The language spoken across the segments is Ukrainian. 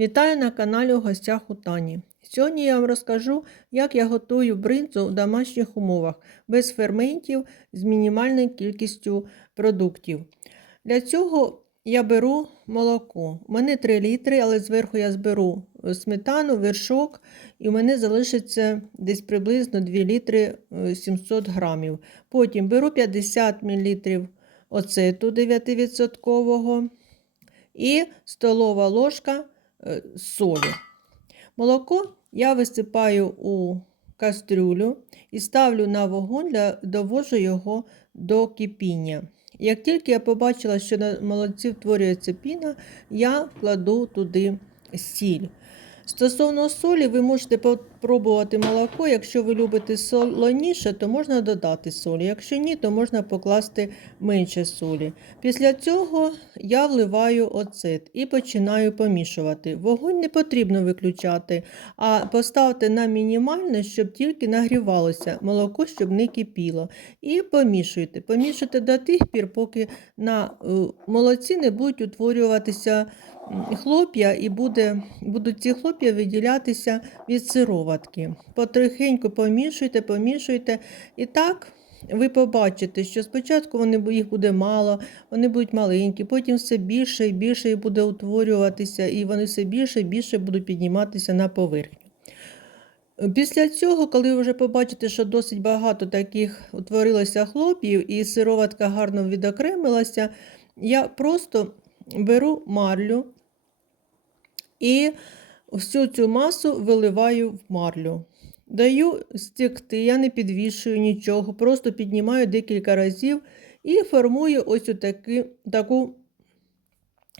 Вітаю на каналі у гостях у Тані. Сьогодні я вам розкажу, як я готую бринзу в домашніх умовах без ферментів з мінімальною кількістю продуктів. Для цього я беру молоко. У мене 3 літри, але зверху я зберу сметану, вершок, і у мене залишиться десь приблизно 2 літри е, 700 грамів. Потім беру 50 мл оцету 9% і столова ложка е, солі. Молоко я висипаю у кастрюлю і ставлю на вогонь, довожу його до кипіння. Як тільки я побачила, що на молоці втворюється піна, я кладу туди сіль. Стосовно солі, ви можете попробувати молоко. Якщо ви любите солоніше, то можна додати солі. Якщо ні, то можна покласти менше солі. Після цього я вливаю оцет і починаю помішувати. Вогонь не потрібно виключати, а поставте на мінімальне, щоб тільки нагрівалося молоко, щоб не кипіло. І помішуйте. Помішуйте до тих пір, поки на е, молоці не будуть утворюватися хлоп'я, і буде, будуть ці хлоп'я виділятися від сироватки. Потрохеньку помішуйте, помішуйте. І так ви побачите, що спочатку вони, їх буде мало, вони будуть маленькі, потім все більше і більше буде утворюватися, і вони все більше і більше будуть підніматися на поверхню. Після цього, коли ви вже побачите, що досить багато таких утворилося хлоп'їв і сироватка гарно відокремилася, я просто беру марлю і всю цю масу виливаю в марлю. Даю стекти, я не підвішую нічого, просто піднімаю декілька разів і формую ось таки, таку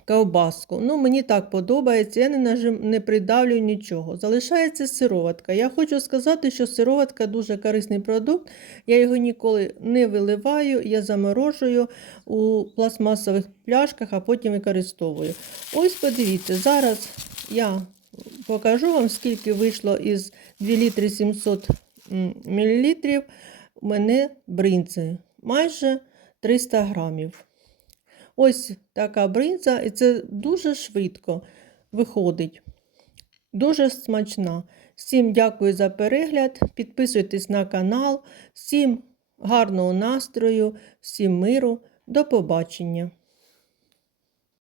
ковбаску. Ну, мені так подобається, я не, нажим, не придавлюю нічого. Залишається сироватка. Я хочу сказати, що сироватка дуже корисний продукт. Я його ніколи не виливаю, я заморожую у пластмасових пляшках, а потім використовую. Ось подивіться, зараз я покажу вам, скільки вийшло із 2 літри 700 мл у мене бринзи. Майже 300 грамів. Ось така бринза, і це дуже швидко виходить. Дуже смачна. Всім дякую за перегляд. Підписуйтесь на канал. Всім гарного настрою, всім миру. До побачення!